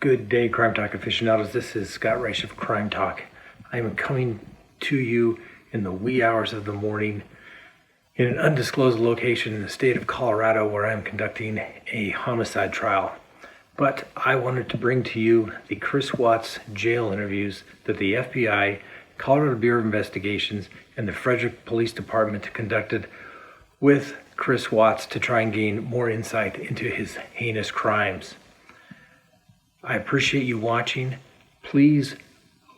Good day, Crime Talk aficionados. This is Scott Reisch of Crime Talk. I am coming to you in the wee hours of the morning in an undisclosed location in the state of Colorado where I am conducting a homicide trial. But I wanted to bring to you the Chris Watts jail interviews that the FBI, Colorado Bureau of Investigations, and the Frederick Police Department conducted with Chris Watts to try and gain more insight into his heinous crimes. I appreciate you watching. Please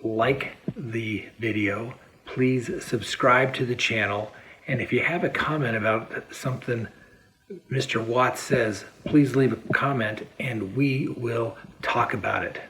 like the video. Please subscribe to the channel. And if you have a comment about something Mr. Watts says, please leave a comment and we will talk about it.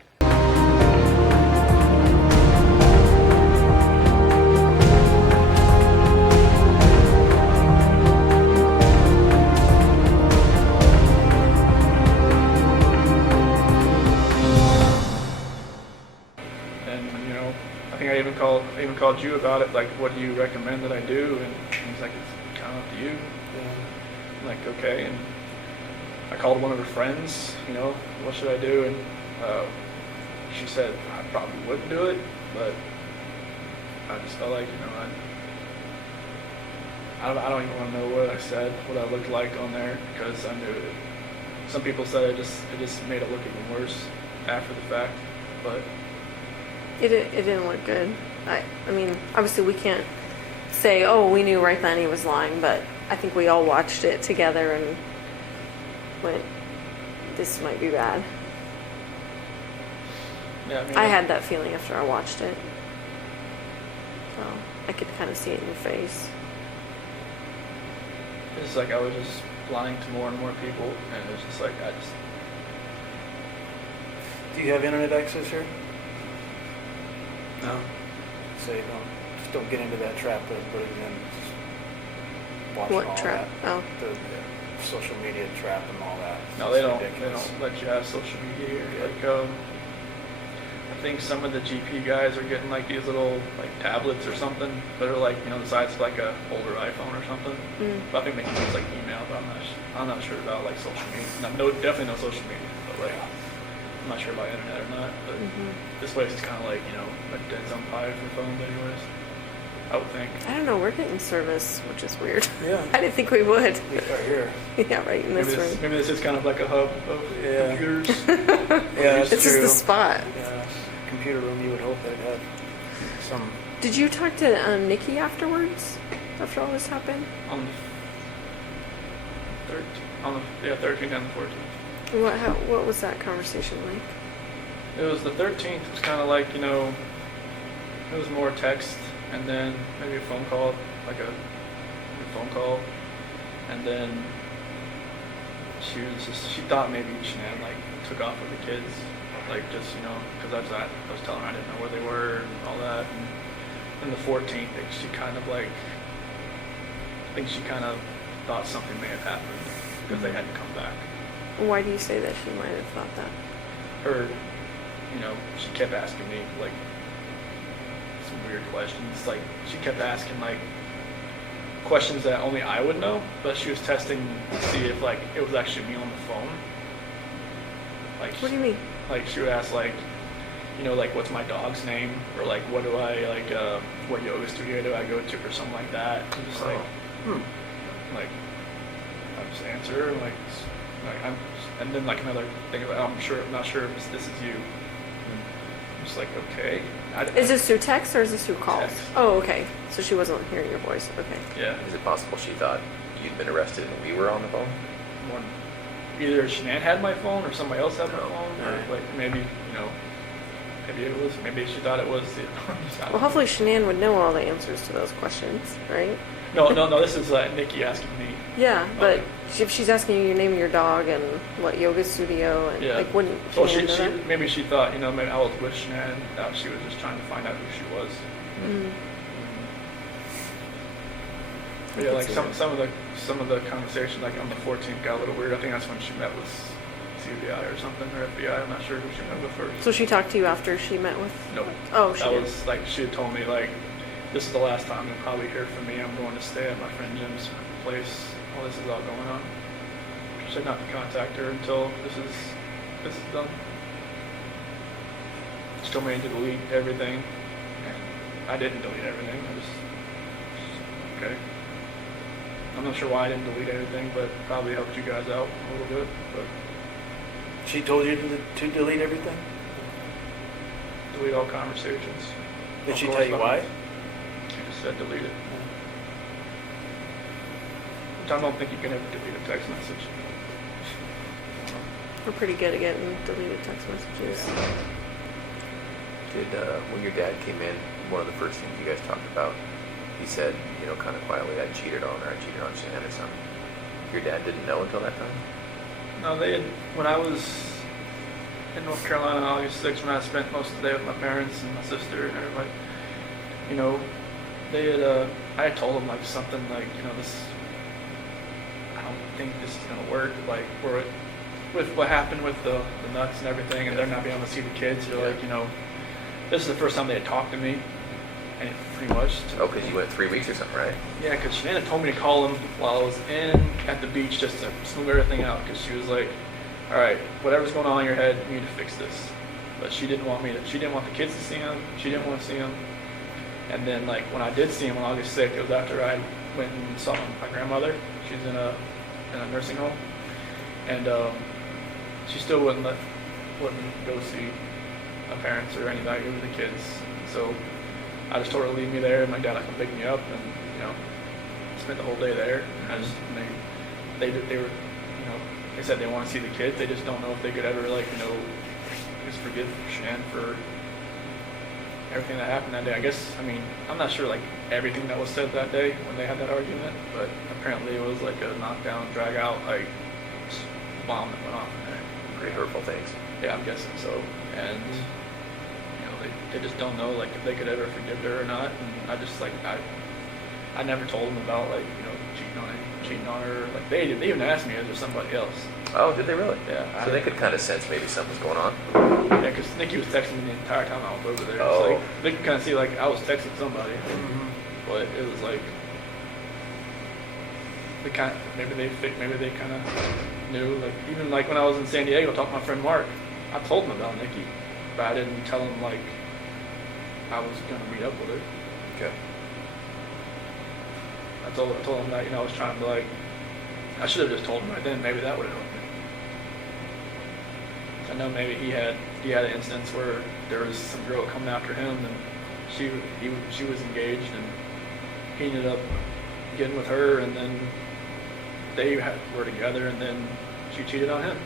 I even called you about it, like, what do you recommend that I do? And he's like, it's kind of up to you. I'm like, okay. And I called one of her friends, what should I do? And she said I probably wouldn't do it, but I just felt like, I don't even want to know what I said, what I looked like on there, because I knew it. Some people said it just made it look even worse after the fact, but it didn't look good. I mean, obviously we can't say, oh, we knew right then he was lying, but I think we all watched it together and went, this might be bad. Yeah, I had that feeling after I watched it. So I could kind of see it in your face. It's like I was just lying to more and more people, and it was just like, Do you have internet access here? No. So you don't get into that trap, but again, just watch What all trap? that. Oh. The social media trap and all that. No, It's they don't. ridiculous. They don't let you have social media here. Yeah. Like, I think some of the GP guys are getting like these little like tablets or something that are like the size of like a older iPhone or something. But I think they can use like email. But I'm not sure about like social media. No, definitely no social media. But like, I'm not sure about internet or not. But this place is kind of like a dead zone pie for phones, anyways. I would think. I don't know, we're getting service, which is weird. Yeah. I didn't think we would. At least right here. Yeah, right in this room. Maybe this is kind of like a hub of computers. Yeah, that's This true. is the spot. Yeah, computer room. You would hope they'd have some. Did you talk to Nikki afterwards? After all this happened? On the 13th and the 14th. What was that conversation like? It was the 13th. It was kind of like, it was more text and then maybe a phone call, like a phone call. And then she thought maybe Shanann like took off with the kids, like just, because I was telling her I didn't know where they were and all that. And then the 14th, she kind of like, I think she kind of thought something may have happened because they hadn't come back. Why do you say that she might have thought that? Her, she kept asking me like some weird questions. Like she kept asking like questions that only I would know, but she was testing to see if like it was actually me on the phone. Like what do you mean? Like she would ask like, like what's my dog's name, or like what do I like, what yoga studio do I go to, or something like that. And just like I just answer her and then like another thing like I'm not sure if this is you. I'm just like, okay. Is this through text or is this through calls? Text. Oh, okay. So she wasn't hearing your voice. Okay. Yeah. Is it possible she thought you'd been arrested and we were on the phone? Either Shanann had my phone or somebody else had my phone, or Right. like maybe maybe she thought it was. Well, hopefully Shanann would know all the answers to those questions, right? No. This is Nikki asking me. Yeah, but Okay. if she's asking you your name of your dog and what yoga studio and Yeah. like wouldn't Well, Shanann know that? maybe she thought maybe I was with Shanann. That she was just trying to find out who she was. But yeah, like some of the conversation like on the 14th got a little weird. I think that's when she met with CBI or something, or FBI. I'm not sure who she met with first. So she talked to you after she met with? Nope. Oh, she That did. was like she had told me like, this is the last time you'll probably hear from me. I'm going to stay at my friend Jim's place. All this is all going on. She said not to contact her until this is done. told me to delete everything, and I didn't delete everything. I just okay. I'm not sure why I didn't delete everything, but probably helped you guys out a little bit. But She told you to delete everything? delete all conversations. Did all she tell you why? correspondence. She just said delete it. Which I don't think you can ever delete a text message. We're pretty good at getting deleted text messages. Did when your dad came in, one of the first things you guys talked about, he said, you know, kind of quietly, I cheated on her, I cheated on Shanann or something. Your dad didn't know until that time? No, they had, when I was in North Carolina on August 6th, when I spent most of the day with my parents and my sister and everybody, you know, they had, I had told them like something like, you know, this, I don't think this is gonna work. Like, with what happened with the nuts and everything, and they're not being able to see the kids, they're like, you know, this is the first time they had talked to me, and pretty much. Oh, because you went 3 weeks or something, right? Yeah, because Shanann told me to call him while I was at the beach just to smooth everything out, because she was like, all right, whatever's going on in your head, you need to fix this. But she didn't want she didn't want the kids to see him. She didn't want to see him. And then, like, when I did see him on August 6th, it was after I went and saw my grandmother. She's in a nursing home. And she still wouldn't go see my parents or anybody, even the kids. So I just told her to leave me there, and my dad would come pick me up, and, you know, spent the whole day there. And I just, they were, you know, they said they want to see the kids. They just don't know if they could ever, like, you know, just forgive Shanann for everything that happened that day. I guess, I mean, I'm not sure, like, everything that was said that day when they had that argument, but apparently it was like a knockdown, drag out, like, bomb that went off in there. Pretty hurtful things. Yeah, I'm guessing so. And, you know, they just don't know, like, if they could ever forgive her or not. And I just, like, I never told them about, like, you know, cheating on her. Like, they even asked me, is there somebody else? Oh, did they really? Yeah. So they could kind of sense maybe something's going on? Yeah, because Nikki was texting me the entire time I was over there. Oh. So, like, they could kind of see, like, I was texting somebody. But it was like, maybe they kind of knew. Like, even like when I was in San Diego talking to my friend Mark, I told him about Nikki, but I didn't tell him like I was gonna meet up with her. Okay. I told him that, you know, I was trying to, like, I should have just told him right then. Maybe that would have helped me. I know maybe he had an instance where there was some girl coming after him, and she was engaged, and he ended up getting with her, and then they were together, and then she cheated on him.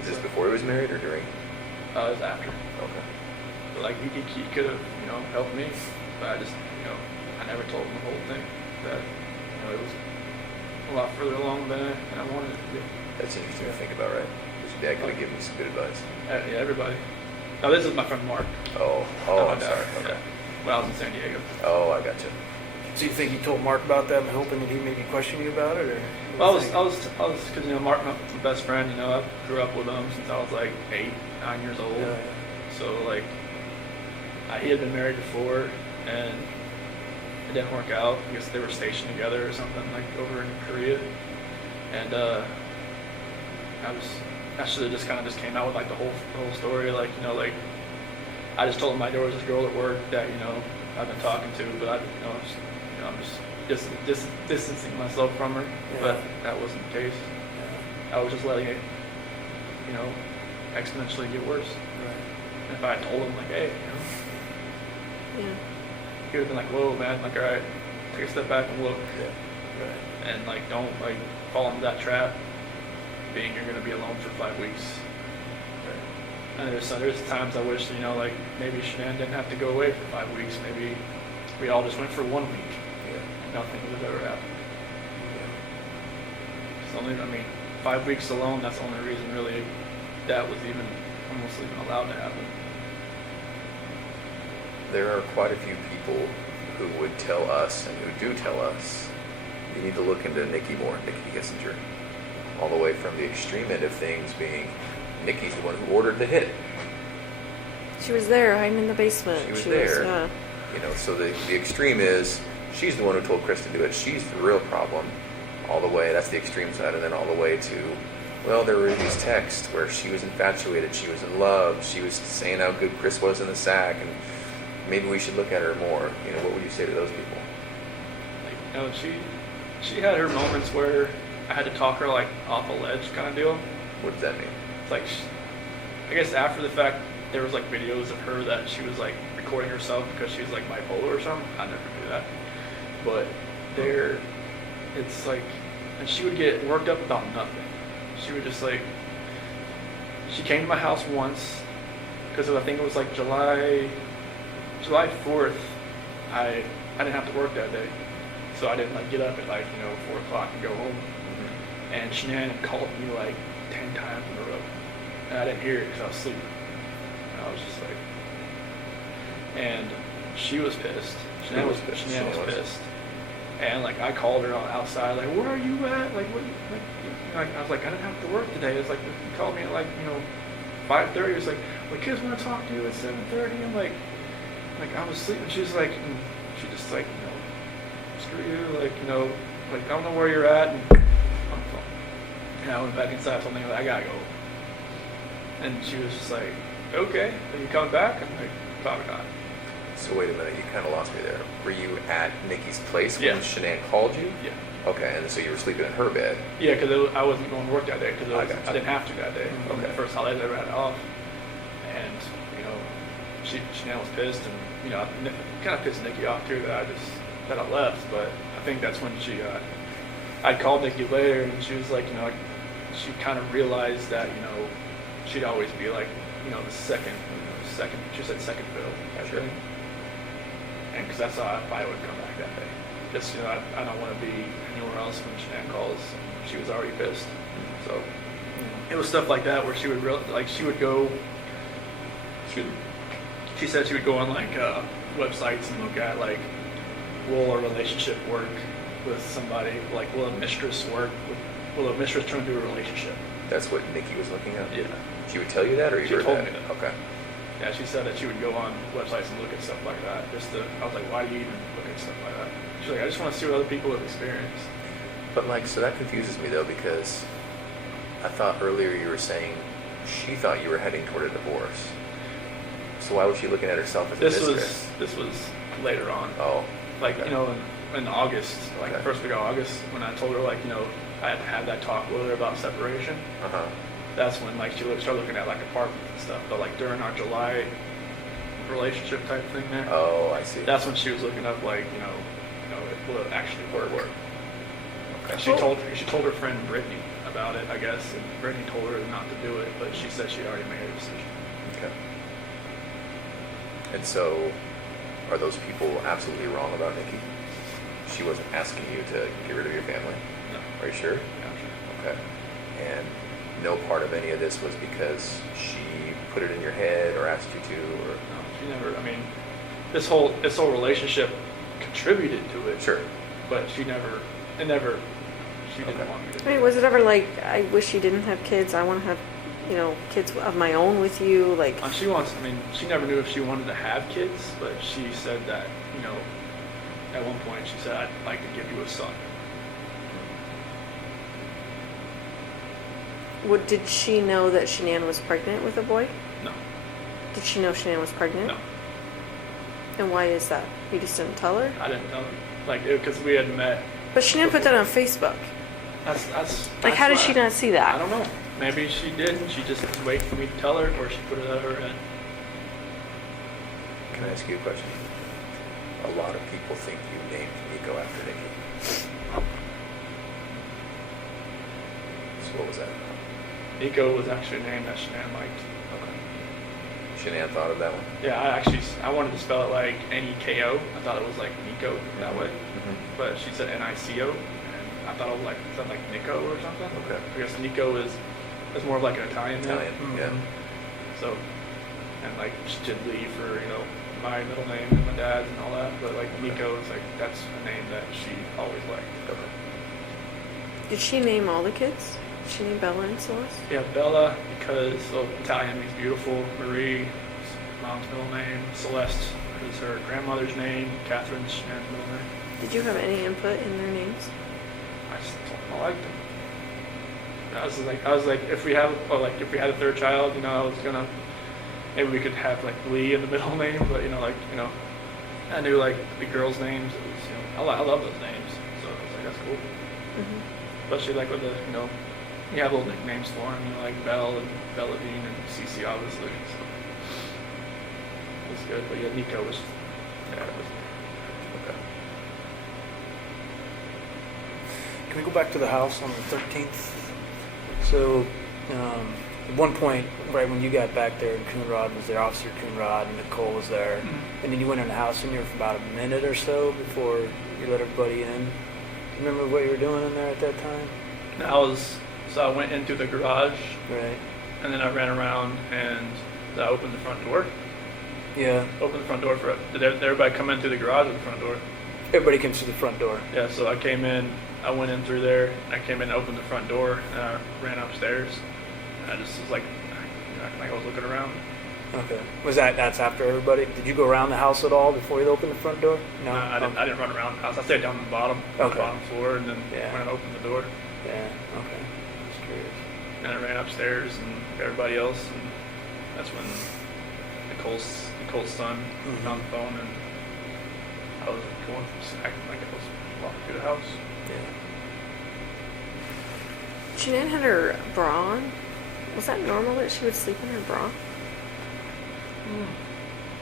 Is this before he was married or during? It was after. Okay. But, like, he could have, you know, helped me, but I just, you know, I never told him the whole thing. That, you know, it was a lot further along than I wanted it to be. That's interesting to think about, right? Because your dad could have given you some good advice. Yeah, everybody. Now, this is my friend Mark. Oh, Not my I'm dad. sorry. Okay. Yeah. When I was in San Diego. Oh, I gotcha. So you think you told Mark about that and hoping that he maybe questioned you about it, or? Well, I was, because, you know, Mark, my best friend, you know, I grew up with him since I was like 8, 9 years old. Yeah. So, like, he had been married before, and it didn't work out. I guess they were stationed together or something, like, over in Korea. And I should have just kind of just came out with, like, the whole story. Like, you know, like, I just told him, like, there was this girl at work that, you know, I've been talking to, but I'm just distancing myself from her. Yeah. But that wasn't the case. Yeah. I was just letting it, you know, exponentially get worse. Right. And if I had told him, like, hey, you know, Yeah. he would have been like, whoa, man, like, all right, take a step back and look. Yeah. Right. And, like, don't, like, fall into that trap, being you're going to be alone for 5 weeks. And there's times I wish, you know, like, maybe Shanann didn't have to go away for 5 weeks. Maybe we all just went for 1 week. Yeah. Nothing would have ever happened. It's only, I mean, 5 weeks alone, that's the only reason really that was almost even allowed to happen. There are quite a few people who would tell us, and who do tell us, you need to look into Nikki more, Nikki Kessinger. All the way from the extreme end of things being, Nikki's the one who ordered the hit. She was there hiding in the basement. She was there. Yeah. You know, so the extreme is, she's the one who told Chris to do it. She's the real problem. All the way, that's the extreme side, and then all the way to, well, there were these texts where she was infatuated, she was in love, she was saying how good Chris was in the sack, and maybe we should look at her more. You know, what would you say to those people? Like, you know, she had her moments where I had to talk her like off a ledge kind of deal. What does that mean? It's like, I guess after the fact, there was like videos of her that she was like recording herself because she was like bipolar or something. I never do that. But it's like, and she would get worked up about nothing. She would just like, she came to my house once because I think it was like July 4th. I didn't have to work that day. So I didn't like get up at like, 4 o'clock and go home. Mm-hmm. And Shanann called me like 10 times in a row. And I didn't hear it because I was sleeping. And I was just like, and she was pissed. Shanann was pissed. And like I called her outside, like, where are you at? Like, what? Like, I was like, I didn't have to work today. It's like, you called me at like 5:30. It's like, well, kids want to talk to you at 7:30. I'm like I was sleeping. She's like, she just like, screw you. Like, like I don't know where you're at. And on the phone. And I went back inside. I told me, I gotta go. And she was just like, okay, are you coming back? I'm like, probably not. So wait a minute, you kind of lost me there. Were you at Nikki's place when Yeah. Shanann called you? Yeah. Okay, and so you were sleeping in her bed. Yeah, because I wasn't going to work that day because I I gotcha. didn't have to that day. Okay. The first holiday I ever had off. And, Shanann was pissed and, it kind of pissed Nikki off too that I left. But I think that's when I called Nikki later and she was like, she kind of realized that, she'd always be like, the second, she said second fiddle. Sure. And because that's how I probably would come back that day. Just, I don't want to be anywhere else when Shanann calls. She was already pissed. So it was stuff like that where she would she would go, she said she would go on like websites and look at like, will a relationship work with somebody, like will a mistress work with, will a mistress turn into a relationship? That's what Nikki was looking at? Yeah. She would tell you that, or you She heard told that? me that. Okay. Yeah, she said that she would go on websites and look at stuff like that. I was like, why do you even look at stuff like that? She's like, I just want to see what other people have experienced. But like, so that confuses me though, because I thought earlier you were saying she thought you were heading toward a divorce. So why was she looking at herself as a mistress? This was later on. Oh. Like, okay. in August, like Okay. first week of August, when I told her like, I had to have that talk with her about separation. Uh-huh. That's when like she started looking at like apartments and stuff. But like during our July relationship type thing there, Oh, I see. that's when she was looking up like, it will actually work. Okay. She told her friend Brittany about it, I guess, and Brittany told her not to do it, but she said she'd already made her decision. Okay. And so, are those people absolutely wrong about Nikki? She wasn't asking you to get rid of your family? No. Are you sure? Yeah, sure. Okay. And no part of any of this was because she put it in your head or asked you to, or? No, she never. I mean, this whole relationship contributed to it. Sure. But she didn't Okay. want me to. I mean, was it ever like, I wish you didn't have kids, I want to have, kids of my own with you, like, She never knew if she wanted to have kids, but she said that, at one point she said, I'd like to give you a son. did she know that Shanann was pregnant with a boy? No. Did she know Shanann was pregnant? No. And why is that? You just didn't tell her? I didn't tell her. Like, because we had met. But Shanann put that on Facebook. That's Like, how did why- she not see I that? don't know. Maybe she did. She just was waiting for me to tell her, or she put it out of her head. Can I ask you a question? A lot of people think you named Nico after Nikki. So what was that? Nico was actually a name that Shanann liked. Okay. Shanann thought of that one? Yeah, I wanted to spell it like N-E-K-O. I thought it was like Nico that way. Mm-hmm. But she said N-I-C-O. And I thought it was like, something like Nico or something. Okay. I guess Nico is more of like an Italian name. Italian, yeah. So, and like Stidley for, my middle name and my dad's and all that. But like Nico is like, that's a name that she always liked. Okay. Did she name all the kids? Did she name Bella and Celeste? Yeah, Bella, because Italian means beautiful. Marie, mom's middle name. Celeste is her grandmother's name. Catherine's Shannon's middle name. Did you have any input in their names? I just told them I liked them. I was like, if we had a third child, you know, I was gonna, maybe we could have like Lee in the middle name, but I knew like the girls' names. It was, I love those names, so I was like, that's cool. Mm-hmm. Especially like with the, you have little nicknames for them, like Belle and Belladine and Cece, obviously. So it was good, but yeah, Nico was, yeah, it was. Okay. Can we go back to the house on the 13th? So, at one point, right when you got back there, and Coonrod was there, Officer Coonrod, and Nicole was there, and then you went in the house in there for about a minute or so before you let everybody in. Remember what you were doing in there at that time? So I went into the garage, Right. and then I ran around and I opened the front door. Yeah. Opened the front door did everybody come in through the garage or the front door? Everybody comes through the front door. Yeah, so I came in, I went in through there, I came in and opened the front door, and I ran upstairs. I just was like, acting like I was looking around. Okay. That's after everybody? Did you go around the house at all before you opened the front door? No. I didn't run around the house. I stayed down on the bottom, Okay. bottom floor, and then Yeah. went and opened the door. Yeah. Okay. Just curious. And I ran upstairs and everybody else, and that's when Nicole's son was on the phone, and I was going, acting like I was walking through the house. Yeah. Shanann had her bra on. Was that normal that she would sleep in her bra?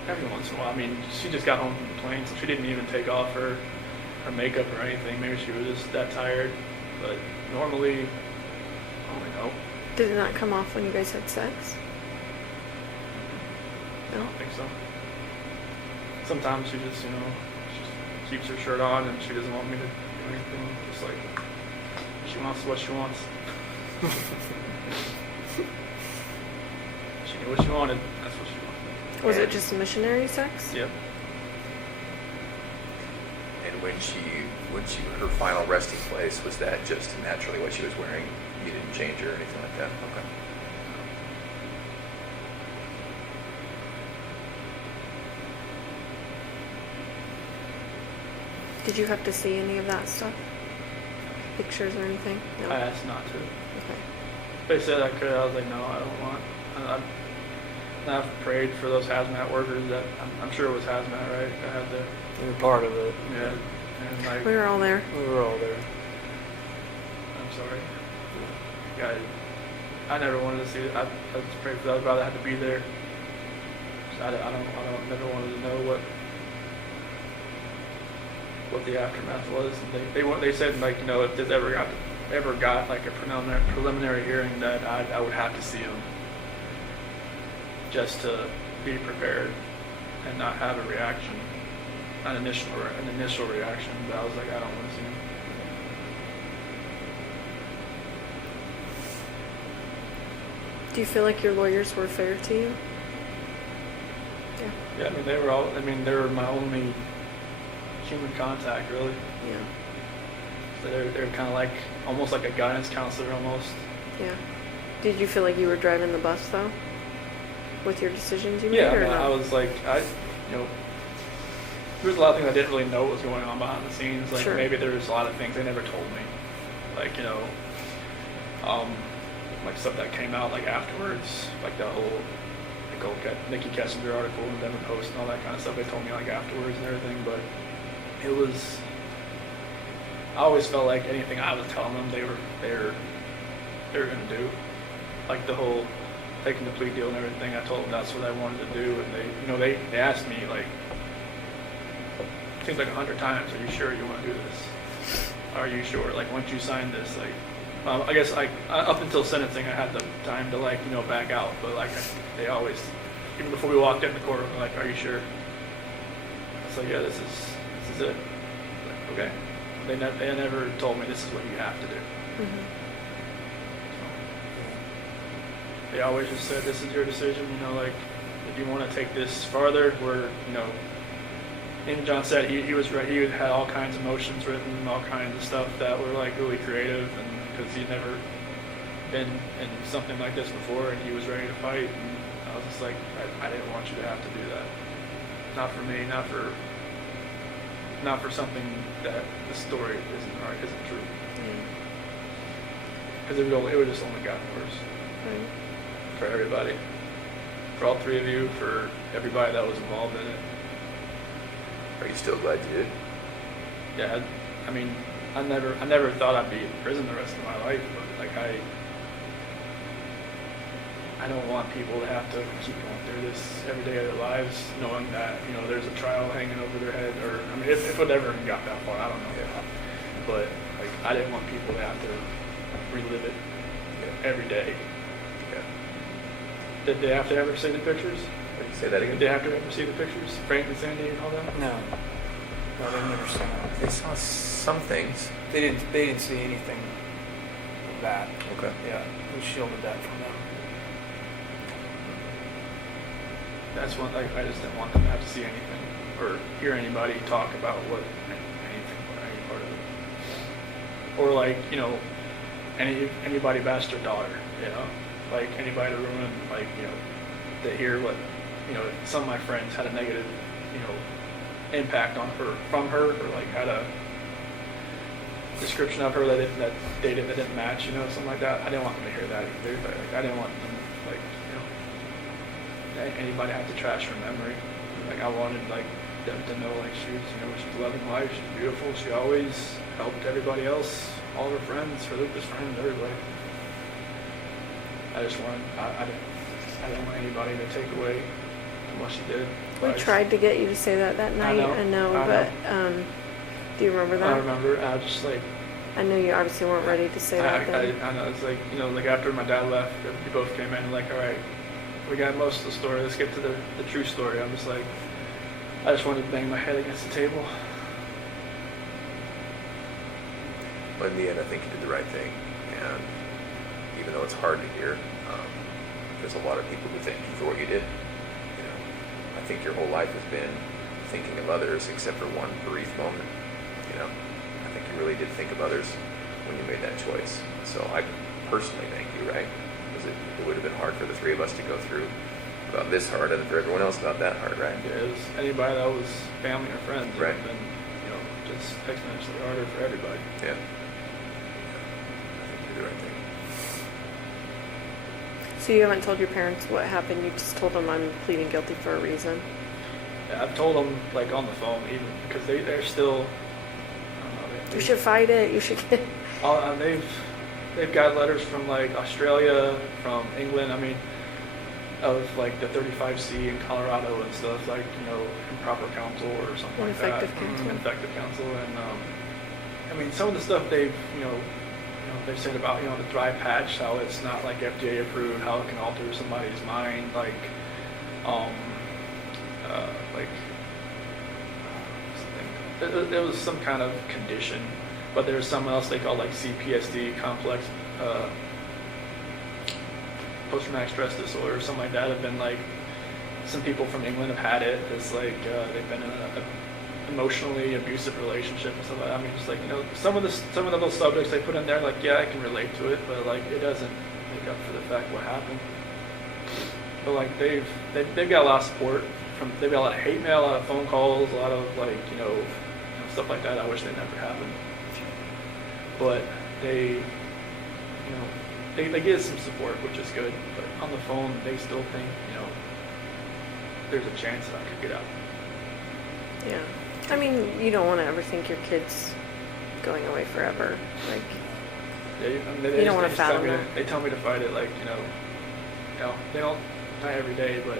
Every once in a while. I mean, she just got home from the plane, so she didn't even take off her makeup or anything. Maybe she was just that tired. But normally, I don't know. Did it not come off when you guys had sex? I No? don't think so. Sometimes she just, she keeps her shirt on and she doesn't want me to do anything. Just like, she wants what she wants. She knew what she wanted. That's what she wanted. Was it just missionary sex? Yep. And when her final resting place, was that just naturally what she was wearing? You didn't change her or anything like that? Okay. Did you have to see any of that stuff? Pictures or anything? No. I asked not to. Okay. They said I could. I was like, no, I don't want. And I've prayed for those hazmat workers. That I'm sure it was hazmat, right? I had the You were part of it. yeah. And like, We were all there. We were all there. I'm sorry. Yeah, I never wanted to see it. I just prayed for that. I'd rather have to be there. I never wanted to know what the aftermath was. And they said, like, if this ever got like a preliminary hearing, that I would have to see him just to be prepared and not have a reaction, an initial reaction. But I was like, I don't want to see him. Do you feel like your lawyers were fair to you? Yeah. Yeah, I mean, they were my only human contact, really. Yeah. So they're kind of like, almost like a guidance counselor, almost. Yeah. Did you feel like you were driving the bus though? With your decisions you made, Yeah, I or mean, no? I was like, there was a lot of things I didn't really know what was going on behind the scenes. Like, Sure. maybe there was a lot of things they never told me. Like, like stuff that came out like afterwards, like the whole Nikki Kessinger article in the Denver Post and all that kind of stuff. They told me like afterwards and everything, but I always felt like anything I was telling them, they were gonna do. Like the whole taking the plea deal and everything, I told them that's what I wanted to do, and they asked me like, it seems like 100 times, are you sure you want to do this? Are you sure? Like, once you sign this, like, I guess up until sentencing, I had the time to back out, but like they always, even before we walked in the courtroom, they're like, are you sure? So yeah, this is it. Like, okay. They never told me this is what you have to do. Mhm. They always just said, this is your decision, like, if you want to take this farther, and John said he was right, he had all kinds of motions written, all kinds of stuff that were like really creative, and because he'd never been in something like this before, and he was ready to fight, and I was just like, I didn't want you to have to do that. Not for me, not for something that the story isn't true. because it would just only gotten worse Right. for everybody, for all three of you, for everybody that was involved in it. Are you still glad you did? Yeah, I mean, I never thought I'd be in prison the rest of my life, but like I don't want people to have to keep going through this every day of their lives, knowing that, you know, there's a trial hanging over their head, or, I mean, if it ever got that far, I don't know. Yeah. But, like, I didn't want people to have to relive it every day. Yeah. Did they have to ever see the pictures? Wait, say that Did again? they have to ever see the pictures? Frank and Sandy and all them? No, they've never seen it. They saw some things. They didn't see anything of that. Okay. Yeah, we shielded that from them. That's one, like, I just didn't want them to have to see anything, or hear anybody talk about anything, or any part of it. Or like, you know, anybody bashed their daughter, you know? Like, anybody to ruin, like, you know, to hear what, you know, some of my friends had a negative, you know, impact on her, from her, or like had a description of her that didn't match, you know, something like that. I didn't want them to hear that either. Like, I didn't want them, like, you know, anybody have to trash her memory. Like, I wanted, like, them to know, like, she was, you know, she's a loving wife, she's beautiful, she always helped everybody else, all of her friends, her Lucas friends, everybody. I just wanted, I didn't want anybody to take away from what she did. We tried to get you to say that night. I know, but do you remember that? I remember. I was just like, I know you obviously weren't ready to say that then. I know. It's like, you know, like after my dad left, we both came in like, all right, we got most of the story. Let's get to the true story. I'm just like, I just wanted to bang my head against the table. But in the end, I think you did the right thing. And even though it's hard to hear, there's a lot of people who thank you for what you did. You know, I think your whole life has been thinking of others, except for one brief moment. You know, I think you really did think of others when you made that choice. So I personally thank you, right? Because it would have been hard for the three of us to go through about this hard, and for everyone else about that hard, right? Yeah, it was anybody that was family or friends. Right. And then, you know, just exponentially harder for everybody. Yeah. I think you did the right thing. So you haven't told your parents what happened? You just told them I'm pleading guilty for a reason? Yeah, I've told them, like, on the phone, even, because they're still, I don't know. You should fight it. You should get... They've got letters from, like, Australia, from England, I mean, of, like, the 35C in Colorado and stuff, like, you know, improper counsel or something like that. Ineffective counsel. Ineffective counsel. And, I mean, some of the stuff they've, you know, they've said about, you know, the dry patch, how it's not, like, FDA approved, how it can alter somebody's mind, like, there was some kind of condition, but there's something else they call, like, CPSD, complex post-traumatic stress disorder, or something like that. Have been, like, some people from England have had it. It's like they've been in an emotionally abusive relationship and stuff like that. I mean, just like, you know, some of those subjects they put in there, like, yeah, I can relate to it, but like it doesn't make up for the fact what happened. But like they've got a lot of support from, they've got a lot of hate mail, a lot of phone calls, a lot of, like, you know, stuff like that. I wish they never happened. But they, you know, they get some support, which is good. But on the phone, they still think, you know, there's a chance that I could get out. Yeah. I mean, you don't want to ever think your kid's going away forever. Like, Yeah, I mean, You don't wanna fathom tell me that. they tell me to fight it, like, you know, they don't, not every day, but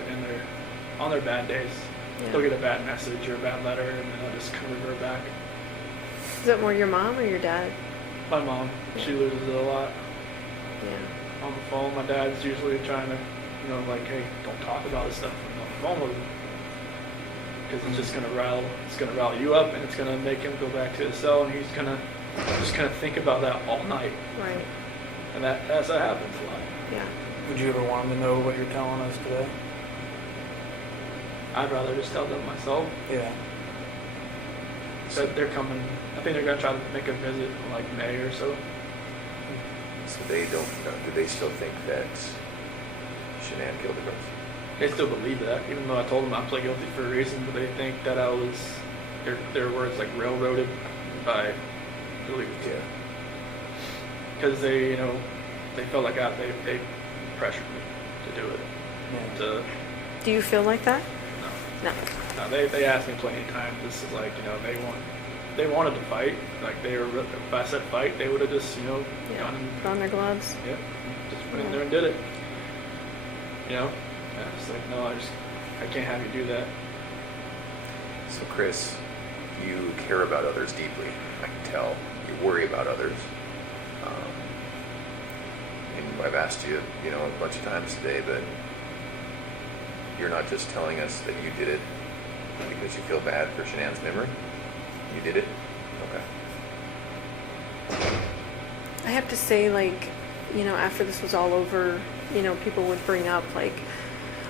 on their bad days, Yeah. they'll get a bad message or a bad letter, and then I'll just kind of revert back. is it more your mom or your dad? My mom, she Yeah. loses it a lot Yeah. on the phone. My dad's usually trying to, you know, like, hey, don't talk about this stuff on the phone with him, because it's just gonna rile you up, and it's gonna make him go back to his cell, and he's gonna just kind of think about that all night, Right. and that happens a lot. Yeah. Would you ever want them to know what you're telling us today? I'd rather just tell them myself. Yeah. So they're coming. I think they're gonna try to make a visit in like May or so. So they don't know. Do they still think that Shanann killed the girls? They still believe that, even though I told them I pled guilty for a reason. But they think that I was their words, like, railroaded by the legal team. Yeah. Because they, you know, they felt like they pressured me to do it. Yeah. To, Do you feel like that? no. No. No, they asked me plenty of times. This is like, they wanted to fight. Like they were, if I said fight, they would have just, Yeah. gone and, Put on their gloves. yep, just went in there and did it. Yeah, it's like, no, I can't have you do that. So, Chris, you care about others deeply. I can tell. You worry about others. And I've asked you, a bunch of times today, but you're not just telling us that you did it because you feel bad for Shanann's memory. You did it? Okay. I have to say, like, after this was all over, people would bring up, like,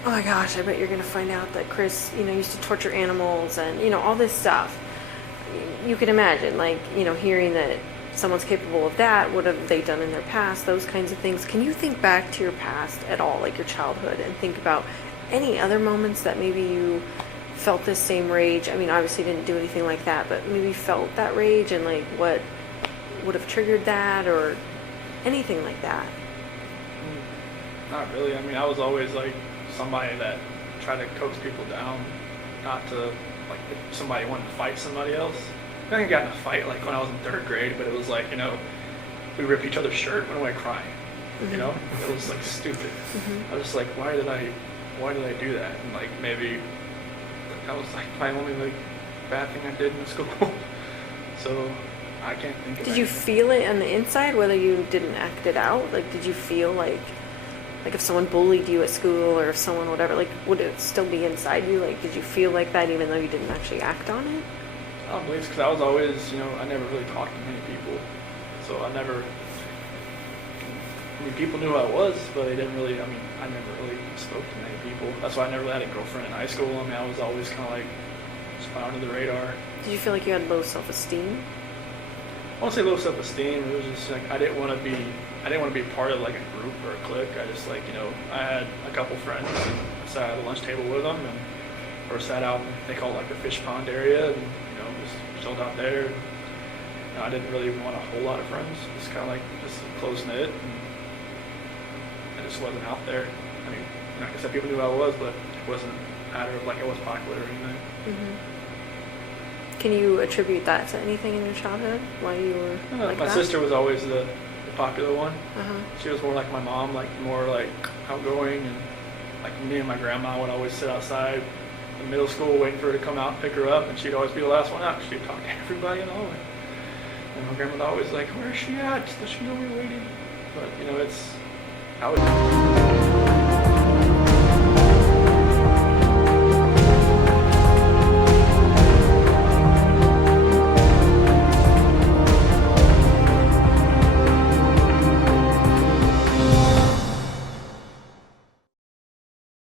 oh my gosh, I bet you're going to find out that Chris, used to torture animals and, all this stuff. You can imagine, like, hearing that someone's capable of that, what have they done in their past, those kinds of things. Can you think back to your past at all, like your childhood, and think about any other moments that maybe you felt this same rage? I mean, obviously you didn't do anything like that, but maybe felt that rage, and like what would have triggered that, or anything like that? Not really. I mean, I was always like somebody that tried to coax people down, not to, like, if somebody wanted to fight somebody else. I think I got in a fight like when I was in 3rd grade, but it was like, we ripped each other's shirt, went away crying. It was like stupid. I was just like, why did I do that? And like maybe that was like my only like bad thing I did in school. So I can't think of Did you anything. feel it on the inside, whether you didn't act it out? Like, did you feel like if someone bullied you at school, or if someone whatever, like, would it still be inside you? Like, did you feel like that even though you didn't actually act on it? I don't believe it's because I was always, I never really talked to many people. So people knew who I was, but they didn't really, I never really spoke to many people. That's why I never really had a girlfriend in high school. I was always kind of like, just fly under the radar. Did you feel like you had low self-esteem? I won't say low self-esteem. It was just like, I didn't want to be part of like a group or a clique. I just like, I had a couple friends and sat at a lunch table with them, or sat out in, they call it like the fish pond area, and, just chilled out there. And, I didn't really want a whole lot of friends. Just kind of like, just close knit, and I just wasn't out there. I mean, like I said, people knew who I was, but it wasn't a matter of like I was popular or anything. Can you attribute that to anything in your childhood? Why you were like My that? sister was always the popular one. Uh-huh. She was more like my mom, like more like outgoing, and like me and my grandma would always sit outside in middle school waiting for her to come out and pick her up, and she'd always be the last one out. She'd talk to everybody in the hallway. And my grandma would always like, where is she at? Does she know we're waiting? But, I would...